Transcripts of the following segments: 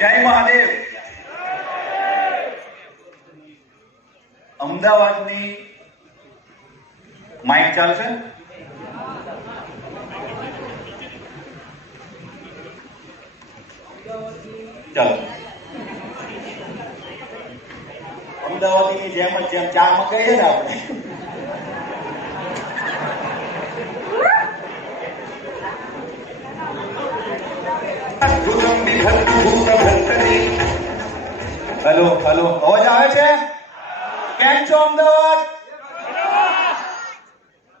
જય મહાદેવ. અમદાવાદની માઇક ચાલશે? ચાલો. અમદાવાદની જેમ જ જેમ ચા મગાઈએ ને આપણે, હેલો હેલો, અવાજ આવે છે? કેમ છો અમદાવાદ?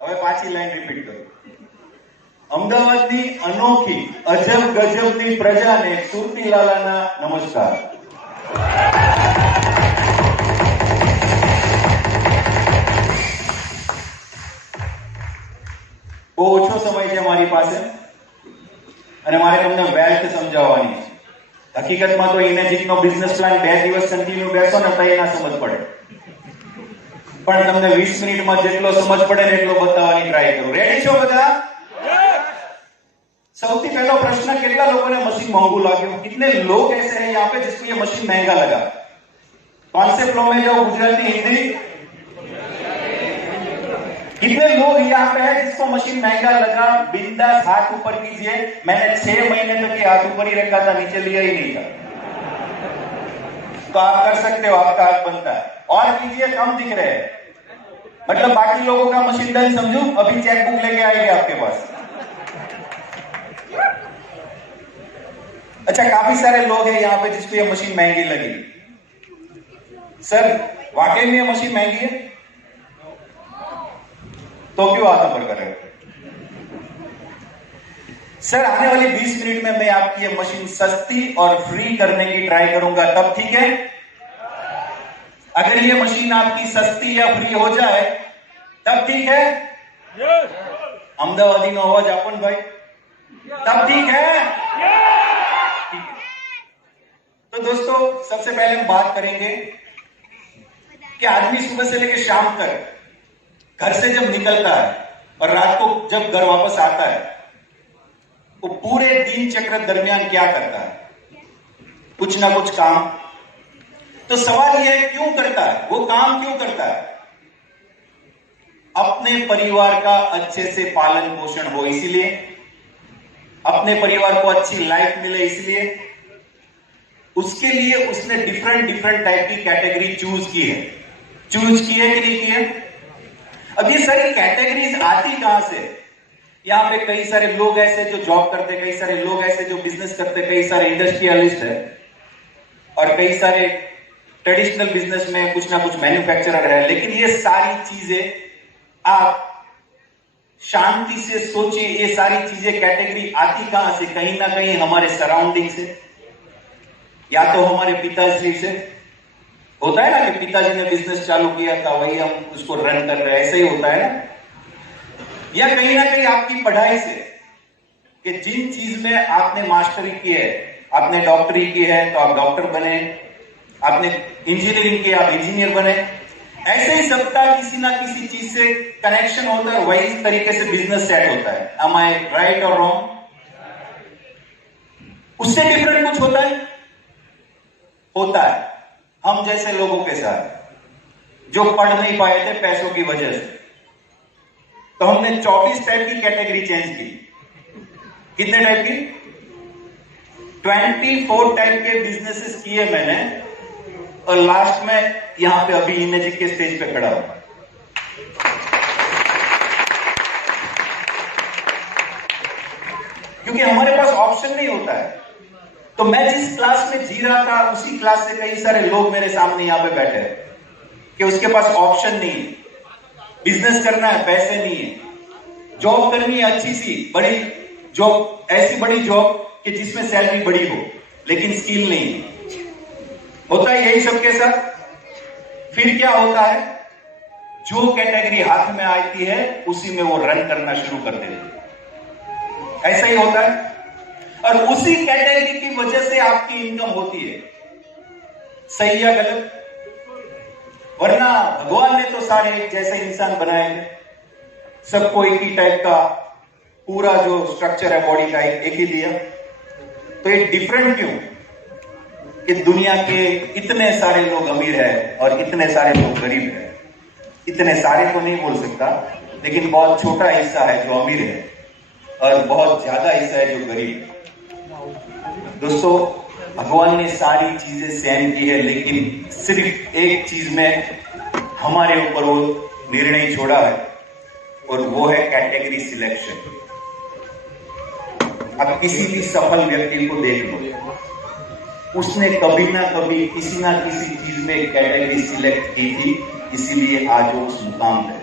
હવે પાછી લાઈન રિપીટ કરો. અમદાવાદની અનોખી અજબ ગજબની પ્રજાને સુરતીલાલાના નમસ્કાર. બહુ ઓછો સમય છે મારી પાસે અને મારે તમને વેલ્થ સમજાવવાની છે. હકીકતમાં તો ઇમેજિંગનો બિઝનેસ પ્લાન 2 દિવસ કન્ટિન્યુ બેસો ને તો ના સમજ પડે, પણ તમને 20 મિનિટમાં જેટલો સમજ પડે ને એટલો બતાવવાની ટ્રાય કરું. રેડી છો બધા? સૌથી પહેલો પ્રશ્ન, કેટલા લોકોને मशीन महंगू लागे? कितने लोग ऐसे हैं यहाँ पे जिसको ये मशीन महंगा लगा? कॉन्सेप्ट लो में जाओ, गुजराती हिंदी. कितने लोग यहाँ पे है जिसको मशीन महंगा लगा? बिंदास हाथ ऊपर कीजिए. मैंने 6 महीने तक ये हाथ ऊपर ही रखा था, नीचे लिया ही नहीं था. तो आप कर सकते हो, आपका हाथ बनता है. और कीजिए, कम दिख रहे हैं, मतलब बाकी लोगों का मशीन डन समझू. अभी चेकबुक लेके आएंगे आपके पास. अच्छा, काफी सारे लोग हैं यहाँ पे जिसको ये मशीन महंगी लगी. सर वाकई में ये मशीन महंगी है? तो क्यों हाथ ऊपर कर रहे हो? सर आने वाली 20 मिनट में मैं आपकी ये मशीन सस्ती और फ्री करने की ट्राई करूंगा, तब ठीक है? अगर ये मशीन आपकी सस्ती या फ्री हो जाए तब ठीक है? अमदावादी नो अवाज आपन भाई, तब ठीक है? ठीक है. तो दोस्तों, सबसे पहले हम बात करेंगे कि आदमी सुबह से लेकर शाम तक घर से जब निकलता है और रात को जब घर वापस आता है, वो पूरे दिन चक्र दरमियान क्या करता है? कुछ ना कुछ काम. तो सवाल यह है, क्यों करता है? वो काम क्यों करता है? अपने परिवार का अच्छे से पालन पोषण हो इसलिए, अपने परिवार को अच्छी लाइफ मिले इसलिए. उसके लिए उसने डिफरेंट टाइप की कैटेगरी चूज की है. चूज की है कि नहीं की है? अब ये सारी कैटेगरीज आती कहां से? यहां पे कई सारे लोग ऐसे जो जॉब करते, कई सारे लोग ऐसे जो बिजनेस करते, कई सारे इंडस्ट्रियलिस्ट है और कई सारे ट्रेडिशनल बिजनेस में कुछ ना कुछ मैन्युफैक्चरर है. लेकिन ये सारी चीजें आप शांति से सोचिए, ये सारी चीजें कैटेगरी आती कहां से? कहीं ना कहीं हमारे सराउंडिंग से, या तो हमारे पिताजी से. होता है ना कि पिताजी ने बिजनेस चालू किया था, वही हम उसको रन कर रहे हैं, ऐसे ही होता है ना. या कहीं ना कहीं आपकी पढ़ाई से, कि जिन चीज में आपने मास्टरी की है, आपने डॉक्टरी की है तो आप डॉक्टर बने, आपने इंजीनियरिंग की आप इंजीनियर बने. ऐसे ही सबका किसी ना किसी चीज से कनेक्शन होता है, वही तरीके से बिजनेस सेट होता है. Am I right or wrong? उससे डिफरेंट कुछ होता है? होता है हम जैसे लोगों के साथ जो पढ़ नहीं पाए थे पैसों की वजह से. तो हमने 24 टाइप की कैटेगरी चेंज की. कितने टाइप की? 24 टाइप के बिजनेसेस किए मैंने, और लास्ट में यहां पे अभी इमेजिंग के स्टेज पे खड़ा हूं. क्योंकि हमारे पास ऑप्शन नहीं होता है. तो मैं जिस क्लास में जी रहा था, उसी क्लास से कई सारे लोग मेरे सामने यहां पे बैठे हैं कि उसके पास ऑप्शन नहीं है. बिजनेस करना है, पैसे नहीं है. जॉब करनी है अच्छी सी बड़ी जॉब, ऐसी बड़ी जॉब कि जिसमें सैलरी बड़ी हो, लेकिन स्किल नहीं है. होता है यही सबके साथ. फिर क्या होता है? जो कैटेगरी हाथ में आती है उसी में वो रन करना शुरू कर देते हैं. ऐसा ही होता है. और उसी कैटेगरी की वजह से आपकी इनकम होती है. सही या गलत? वरना भगवान ने तो सारे एक जैसे इंसान बनाए थे, सबको एक ही टाइप का पूरा जो स्ट्रक्चर है बॉडी का एक ही दिया. तो ये डिफरेंट क्यों? इस दुनिया के इतने सारे लोग अमीर हैं और इतने सारे लोग गरीब हैं। इतने सारे तो नहीं बोल सकता, लेकिन बहुत छोटा हिस्सा है जो अमीर है और बहुत ज्यादा हिस्सा है जो गरीब है। दोस्तों, भगवान ने सारी चीजें सहन की है, लेकिन सिर्फ एक चीज में हमारे ऊपर वो निर्णय छोड़ा है और वो है कैटेगरी सिलेक्शन। अब किसी भी सफल व्यक्ति को देख लो, उसने कभी ना कभी किसी ना किसी चीज में कैटेगरी सिलेक्ट की थी, इसीलिए आज वो उस मुकाम पे।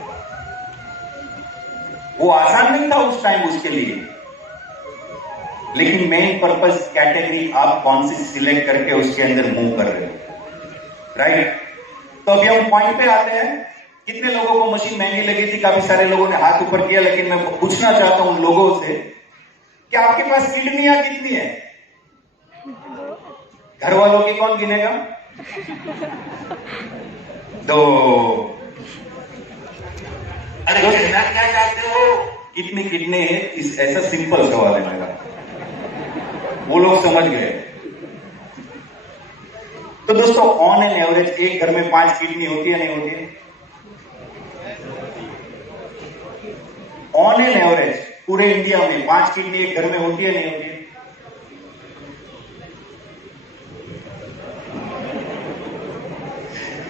वो आसान नहीं था उस टाइम उसके लिए, लेकिन मेन पर्पस कैटेगरी आप कौन सी सिलेक्ट करके उसके अंदर मूव कर रहे हो, राइट। तो अभी हम पॉइंट पे आते हैं। कितने लोगों को मशीन महंगी लगी थी? काफी सारे लोगों ने हाथ ऊपर किया, लेकिन मैं पूछना चाहता हूं लोगों से कि आपके पास किडनियां कितनी है? घर वालों की कौन गिनेगा? 2। अरे कहना क्या चाहते हो? कितनी किडनी है? ऐसा सिंपल सवाल है मेरा, वो लोग समझ गए। तो दोस्तों, ऑन एन एवरेज एक घर में 5 किडनी होती है, नहीं होती है? ऑन एन एवरेज पूरे इंडिया में 5 किडनी एक घर में होती है, नहीं होती है?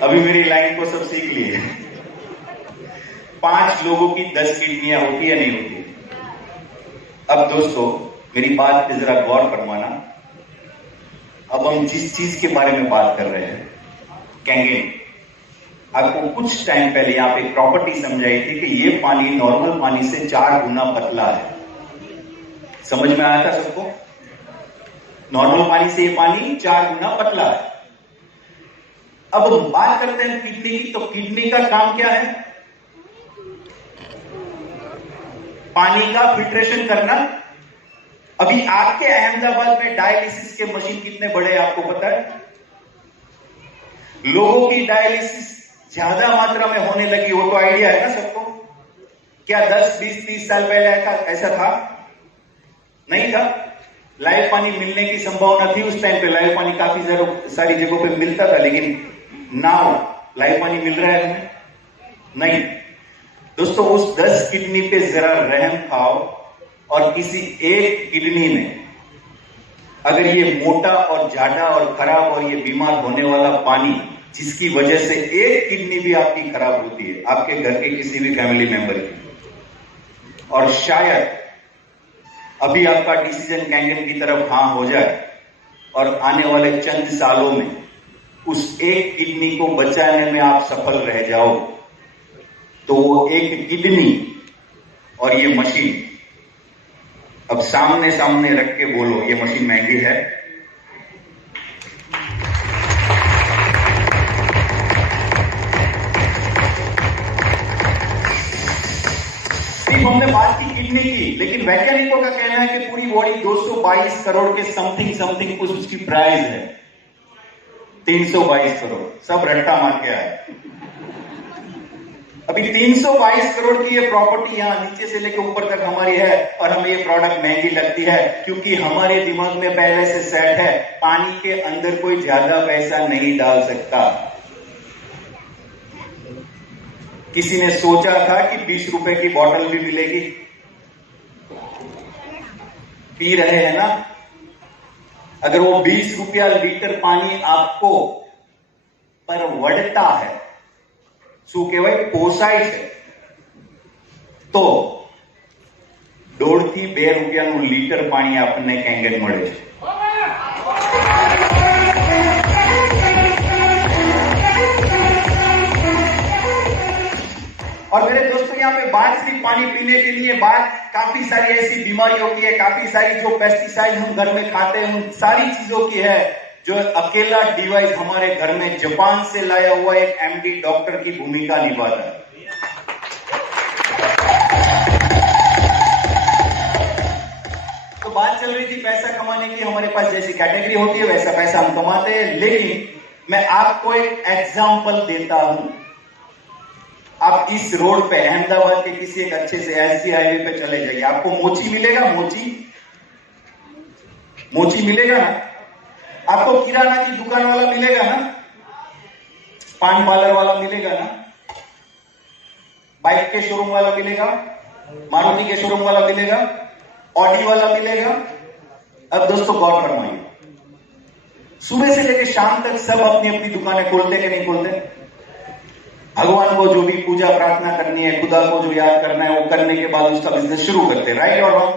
अभी मेरी लाइन को सब सीख लिए। 5 लोगों की 10 किडनियां होती है, नहीं होती है? अब दोस्तों, मेरी बात पे जरा गौर फरमाना। अब हम जिस चीज के बारे में बात कर रहे हैं, कैंगेन, आपको कुछ टाइम पहले यहां पे एक प्रॉपर्टी समझाई थी कि ये पानी नॉर्मल पानी से 4 गुना पतला है। समझ में आया था सबको? नॉर्मल पानी से ये पानी 4 गुना पतला है। अब हम बात करते हैं किडनी की, तो किडनी का काम क्या है? पानी का फिल्ट्रेशन करना। अभी आपके अहमदाबाद में डायलिसिस के मशीन कितने बड़े हैं आपको पता है? लोगों की डायलिसिस ज्यादा मात्रा में होने लगी हो तो आइडिया है ना सबको? क्या 10, 20, 30 साल पहले ऐसा था? नहीं था। लाइव पानी मिलने की संभावना थी उस टाइम पे, लाइव पानी काफी सारी जगहों पे मिलता था, लेकिन नाउ लाइव पानी मिल रहा है हमें? नहीं। दोस्तों, उस 10 किडनी पे जरा रहम खाओ और किसी एक किडनी में अगर ये मोटा और जाड़ा और खराब और ये बीमार होने वाला पानी, जिसकी वजह से एक किडनी भी आपकी खराब होती है, आपके घर के किसी भी फैमिली मेंबर की, और शायद अभी आपका डिसीजन कैंगन की तरफ हां हो जाए और आने वाले चंद सालों में उस एक किडनी को बचाने में आप सफल रह जाओ, तो वो एक किडनी और ये मशीन, अब सामने सामने रख के बोलो, ये मशीन महंगी है? सिर्फ हमने बात की किडनी की, लेकिन वैज्ञानिकों का कहना है कि पूरी बॉडी 222 करोड़ के समथिंग कुछ उसकी प्राइस है। 322 करोड़, सब रट्टा मार के आए। अभी 322 करोड़ की ये प्रॉपर्टी यहां नीचे से लेकर ऊपर तक हमारी है, और हमें ये प्रोडक्ट महंगी लगती है क्योंकि हमारे दिमाग में पहले से सेट है, पानी के अंदर कोई ज्यादा पैसा नहीं डाल सकता। किसी ने सोचा था कि 20 रुपए की बोतल भी मिलेगी? पी रहे हैं ना? अगर वो 20 रुपया लीटर पानी आपको परवड़ता है, શું કહેવાય, પોસાય છે, તો 1.5 થી 2 રૂપિયાનું લીટર પાણી આપણને કેંગન મળે છે। और मेरे दोस्तों, यहाँ पे बात सिर्फ पानी पीने के लिए, बात काफी सारी ऐसी बीमारियों की है, काफी सारी जो पेस्टिसाइड हम घर में खाते हैं उन सारी चीजों की है, जो अकेला डिवाइस हमारे घर में जापान से लाया हुआ एक एमडी डॉक्टर की भूमिका निभाता है। तो बात चल रही थी पैसा कमाने की, हमारे पास जैसी कैटेगरी होती है वैसा पैसा हम कमाते हैं, लेकिन मैं आपको एक एग्जांपल देता हूं। आप इस रोड पे अहमदाबाद के किसी एक अच्छे से एसजी हाईवे पे चले जाइए, आपको मोची मिलेगा, मोची मिलेगा ना? आपको किराना की दुकान वाला मिलेगा ना, पान पार्लर वाला मिलेगा ना, बाइक के शोरूम वाला मिलेगा, मारुति के शोरूम वाला मिलेगा, ऑडी वाला मिलेगा। अब दोस्तों गौर फरमाइए, सुबह से लेकर शाम तक सब अपनी अपनी दुकानें खोलते कि नहीं खोलते? भगवान को जो भी पूजा प्रार्थना करनी है, खुदा को जो याद करना है, वो करने के बाद उसका बिजनेस शुरू करते हैं, राइट और रॉन्ग?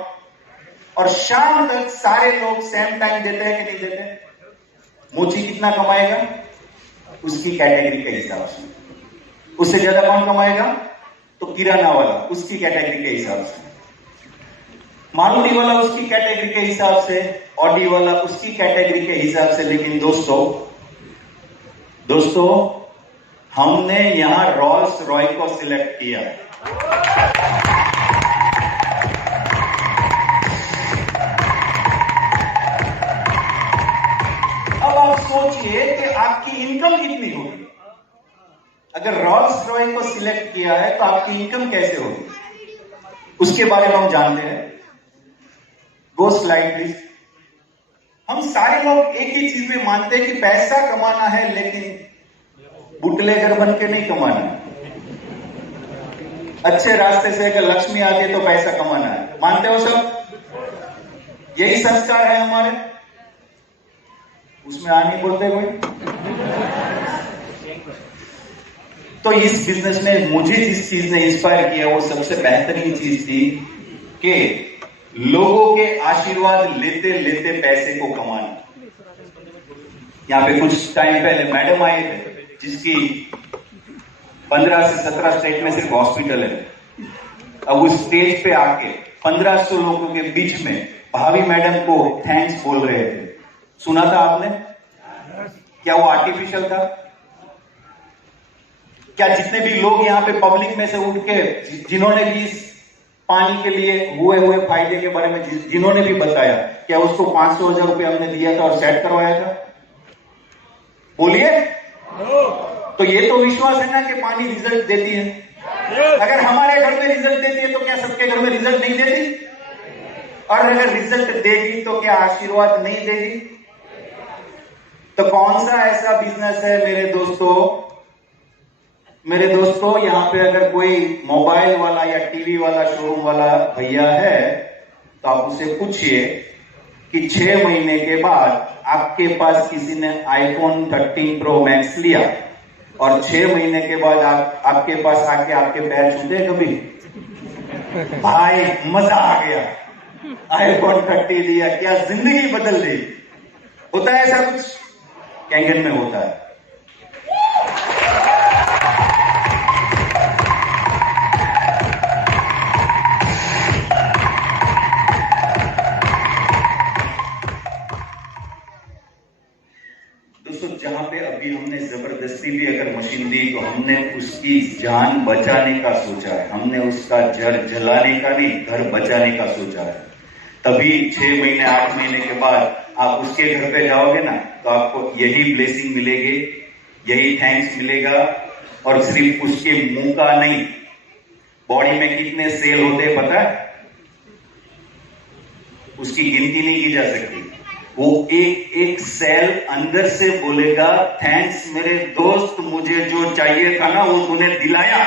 और शाम तक सारे लोग सेम टाइम देते हैं कि नहीं देते? मोची कितना कमाएगा? उसकी कैटेगरी के हिसाब से। उससे ज्यादा कौन कमाएगा? तो किराना वाला, उसकी कैटेगरी के हिसाब से। मारुति वाला उसकी कैटेगरी के हिसाब से, ऑडी वाला उसकी कैटेगरी के हिसाब से। लेकिन दोस्तों हमने यहां रॉल्स रॉय को सिलेक्ट किया है। अब आप सोचिए कि आपकी इनकम कितनी होगी। अगर रॉल्स रॉय को सिलेक्ट किया है तो आपकी इनकम कैसे होगी, उसके बारे में हम जानते हैं। गो स्लाइड प्लीज। हम सारे लोग एक ही चीज में मानते हैं कि पैसा कमाना है, लेकिन बुटलेगर बन के नहीं कमाना है। अच्छे रास्ते से अगर लक्ष्मी आती है तो पैसा कमाना है। मानते हो सब? यही संस्कार है हमारे। उसमें आ नहीं बोलते कोई। तो इस बिजनेस ने मुझे जिस चीज ने इंस्पायर किया वो सबसे बेहतरीन चीज थी कि लोगों के आशीर्वाद लेते लेते पैसे को कमाना। यहां पे कुछ टाइम पहले मैडम आए थे जिसकी 15 से 17 स्टेट में सिर्फ हॉस्पिटल है। अब उस स्टेज पे आके 1500 लोगों के बीच में भाभी मैडम को थैंक्स बोल रहे थे। सुना था आपने? क्या वो आर्टिफिशियल था? क्या जितने भी लोग यहाँ पे पब्लिक में से उठ के जिन्होंने भी इस पानी के लिए हुए फायदे के बारे में जिन्होंने भी बताया, क्या उसको 500,000 रुपये हमने दिया था और सेट करवाया था? बोलिए। तो ये तो विश्वास है ना कि पानी रिजल्ट देती है। अगर हमारे घर में रिजल्ट देती है तो क्या सबके घर में रिजल्ट नहीं देती? और अगर रिजल्ट देगी तो क्या आशीर्वाद नहीं देगी? तो कौन सा ऐसा बिजनेस है मेरे दोस्तों, यहां पे अगर कोई मोबाइल वाला या टीवी वाला शोरूम वाला भैया है तो आप उसे पूछिए कि 6 महीने के बाद आपके पास किसी ने आईफोन 13 प्रो मैक्स लिया और 6 महीने के बाद आपके पास आके आपके पैर छूते कभी? भाई मजा आ गया, आईफोन 30 लिया, क्या जिंदगी बदल गई। होता है ऐसा कुछ? कैंगन में होता है। दोस्तों जहां पे अभी हमने जबरदस्ती भी अगर मशीन दी तो हमने उसकी जान बचाने का सोचा है, हमने उसका जड़ जलाने का नहीं, घर बचाने का सोचा है। तभी 6 महीने 8 महीने के बाद आप उसके घर पे जाओगे ना तो आपको यही ब्लेसिंग मिलेगी, यही थैंक्स मिलेगा। और सिर्फ उसके मुंह का नहीं, बॉडी में कितने सेल होते हैं पता है? उसकी गिनती नहीं की जा सकती। वो एक एक सेल अंदर से बोलेगा थैंक्स मेरे दोस्त, मुझे जो चाहिए था ना वो तूने दिलाया।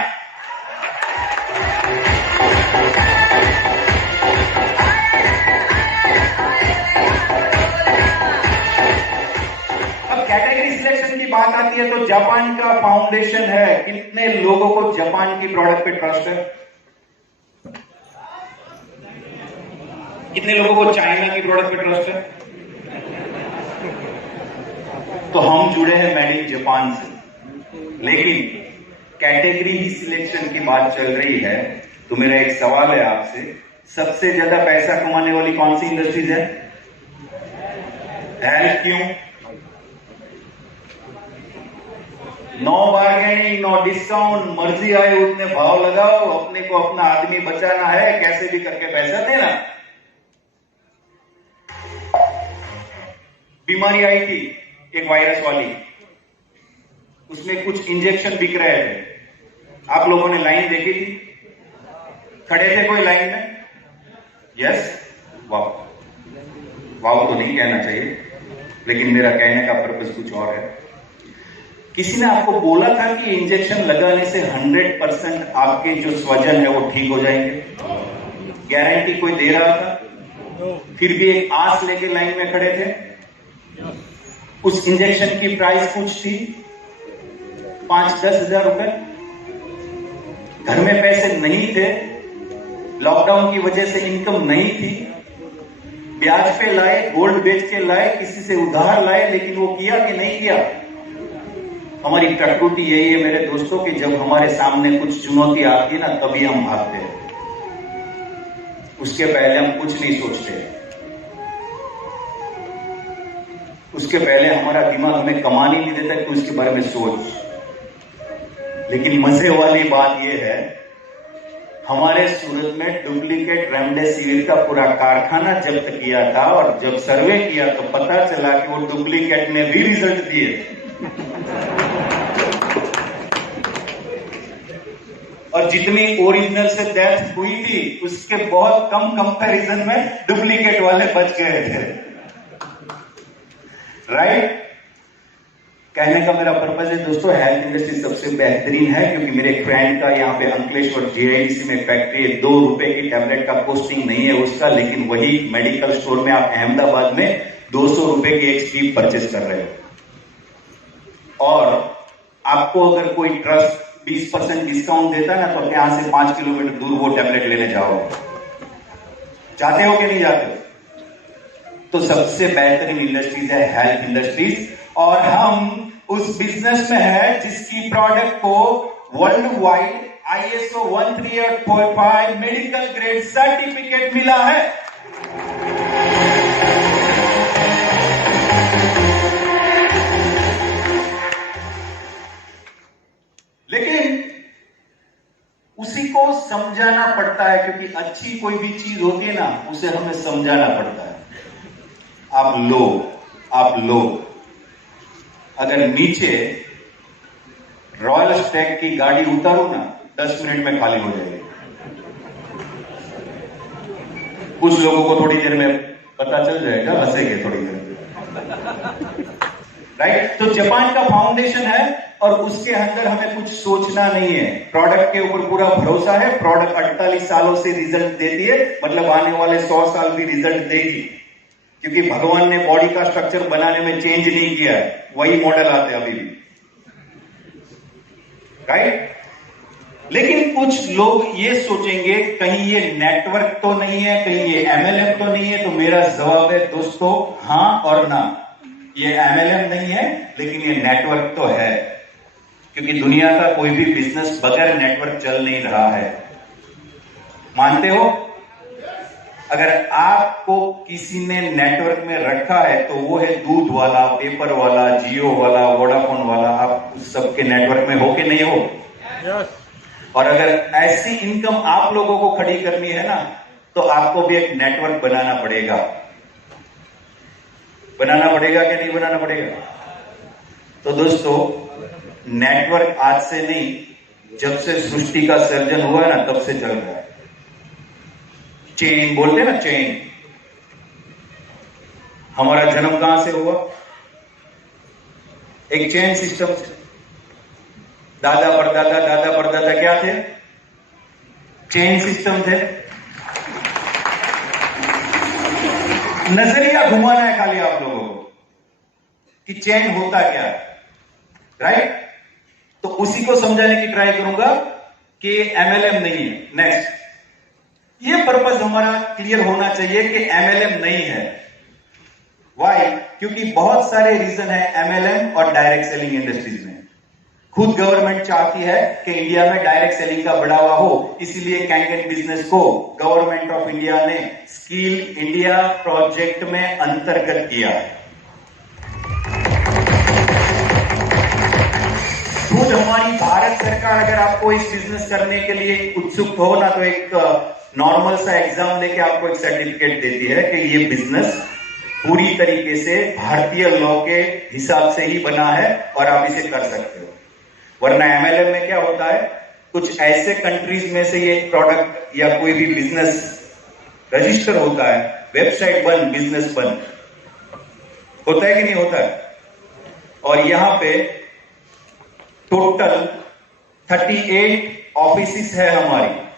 अब कैटेगरी सिलेक्शन की बात आती है तो जापान का फाउंडेशन है। कितने लोगों को जापान की प्रोडक्ट पे ट्रस्ट है? कितने लोगों को चाइना की प्रोडक्ट पे ट्रस्ट है? तो हम जुड़े हैं मेड इन जापान से। लेकिन कैटेगरी ही सिलेक्शन की बात चल रही है तो मेरा एक सवाल है आपसे, सबसे ज्यादा पैसा कमाने वाली कौन सी इंडस्ट्रीज है? क्यों? नो बार्गेनिंग, नो डिस्काउंट, मर्जी आए उतने भाव लगाओ, अपने को अपना आदमी बचाना है, कैसे भी करके पैसा देना। बीमारी आई थी एक वायरस वाली, उसमें कुछ इंजेक्शन बिक रहे थे। आप लोगों ने लाइन देखी थी? खड़े थे कोई लाइन में? यस? वाह वाह तो नहीं कहना चाहिए। लेकिन मेरा कहने का पर्पस कुछ और है। किसी ने आपको बोला था कि इंजेक्शन लगाने से 100% आपके जो स्वजन है वो ठीक हो जाएंगे? गारंटी कोई दे रहा था? फिर भी एक आस लेके लाइन में खड़े थे। उस इंजेक्शन की प्राइस कुछ थी 5-10 हजार रुपए। घर में पैसे नहीं थे, लॉकडाउन की वजह से इनकम नहीं थी, ब्याज पे लाए, गोल्ड बेच के लाए, किसी से उधार लाए, लेकिन वो किया कि नहीं किया? हमारी प्रकृति यही है मेरे दोस्तों कि जब हमारे सामने कुछ चुनौती आती है ना, तभी हम भागते हैं। उसके पहले हम कुछ नहीं सोचते। उसके पहले हमारा दिमाग हमें कमान ही नहीं देता कि उसके बारे में सोच। लेकिन मजे वाली बात यह है, हमारे सूरत में डुप्लीकेट रेमडेसिविर का पूरा कारखाना जब्त किया था, और जब सर्वे किया तो पता चला कि वो डुप्लीकेट ने भी रिजल्ट दिए। और जितनी ओरिजिनल से डेथ हुई थी उसके बहुत कम कंपैरिजन में डुप्लीकेट वाले बच गए थे। राइट? कहने का मेरा पर्पज है दोस्तों, हेल्थ इंडस्ट्री सबसे बेहतरीन है, क्योंकि मेरे फ्रेंड का यहाँ पे अंकलेश्वर जीआईडीसी में फैक्ट्री है। 2 रुपए की टैबलेट का कॉस्टिंग नहीं है उसका, लेकिन वही मेडिकल स्टोर में आप अहमदाबाद में 200 रुपए की एक स्ट्रीप परचेस कर रहे हो। और आपको अगर कोई ट्रस्ट 20% डिस्काउंट देता है ना, तो यहां से 5 किलोमीटर दूर वो टैबलेट लेने जाओ। चाहते हो कि नहीं जाते? तो सबसे बेहतरीन इंडस्ट्रीज है हेल्थ इंडस्ट्रीज, और हम उस बिजनेस में है जिसकी प्रोडक्ट को world wide ISO 13845 medical grade certificate मिला है। लेकिन उसी को समझाना पड़ता है, क्योंकि अच्छी कोई भी चीज होती है ना, उसे हमें समझाना पड़ता है। आप लोग अगर नीचे रॉयल स्टैग की गाड़ी उतारो ना, 10 मिनट में खाली हो जाएगी। कुछ लोगों को थोड़ी देर में पता चल जाएगा, हंसेंगे थोड़ी देर। राइट? तो जापान का फाउंडेशन है, और उसके अंदर हमें कुछ सोचना नहीं है। प्रोडक्ट के ऊपर पूरा भरोसा है। प्रोडक्ट 48 सालों से रिजल्ट देती है, मतलब आने वाले 100 साल भी रिजल्ट देगी, क्योंकि भगवान ने बॉडी का स्ट्रक्चर बनाने में चेंज नहीं किया है, वही मॉडल आते हैं अभी भी। राइट? लेकिन कुछ लोग ये सोचेंगे कहीं ये नेटवर्क तो नहीं है, कहीं ये MLM तो नहीं है। तो मेरा जवाब है दोस्तों, हां और ना। ये MLM नहीं है, लेकिन ये नेटवर्क तो है, क्योंकि दुनिया का कोई भी बिजनेस बगैर नेटवर्क चल नहीं रहा है। मानते हो? अगर आपको किसी ने नेटवर्क में रखा है तो वो है दूध वाला, पेपर वाला, जियो वाला, वोडाफोन वाला। आप उस सबके नेटवर्क में हो कि नहीं हो? yes. और अगर ऐसी इनकम आप लोगों को खड़ी करनी है ना, तो आपको भी एक नेटवर्क बनाना पड़ेगा। बनाना पड़ेगा कि नहीं बनाना पड़ेगा? तो दोस्तों, नेटवर्क आज से नहीं, जब से सृष्टि का सर्जन हुआ है ना, तब से चल रहा है। चेन बोलते हैं ना, चेन। हमारा जन्म कहां से हुआ? एक चेन सिस्टम से। दादा परदादा क्या थे? चेन सिस्टम थे। नजरिया घुमाना है खाली आप लोगों को कि चेन होता क्या है। राइट? तो उसी को समझाने की ट्राई करूंगा कि MLM नहीं है। नेक्स्ट, ये पर्पस हमारा क्लियर होना चाहिए कि MLM नहीं है। वाई? क्योंकि बहुत सारे रीजन है MLM और डायरेक्ट सेलिंग इंडस्ट्रीज में। खुद गवर्नमेंट चाहती है कि इंडिया में डायरेक्ट सेलिंग का बढ़ावा हो, इसीलिए कैंगन बिजनेस को गवर्नमेंट ऑफ इंडिया ने स्किल इंडिया प्रोजेक्ट में अंतर्गत किया है। खुद हमारी भारत सरकार अगर आपको इस बिजनेस करने के लिए उत्सुक हो ना, तो एक नॉर्मल सा एग्जाम लेके आपको एक सर्टिफिकेट देती है कि ये बिजनेस पूरी तरीके से भारतीय लॉ के हिसाब से ही बना है और आप इसे कर सकते हो। वरना MLM में क्या होता है, कुछ ऐसे कंट्रीज में से ये प्रोडक्ट या कोई भी बिजनेस रजिस्टर होता है, वेबसाइट बंद, बिजनेस बंद। होता है कि नहीं होता है? और यहां पे टोटल 38 ऑफिसेस है हमारी।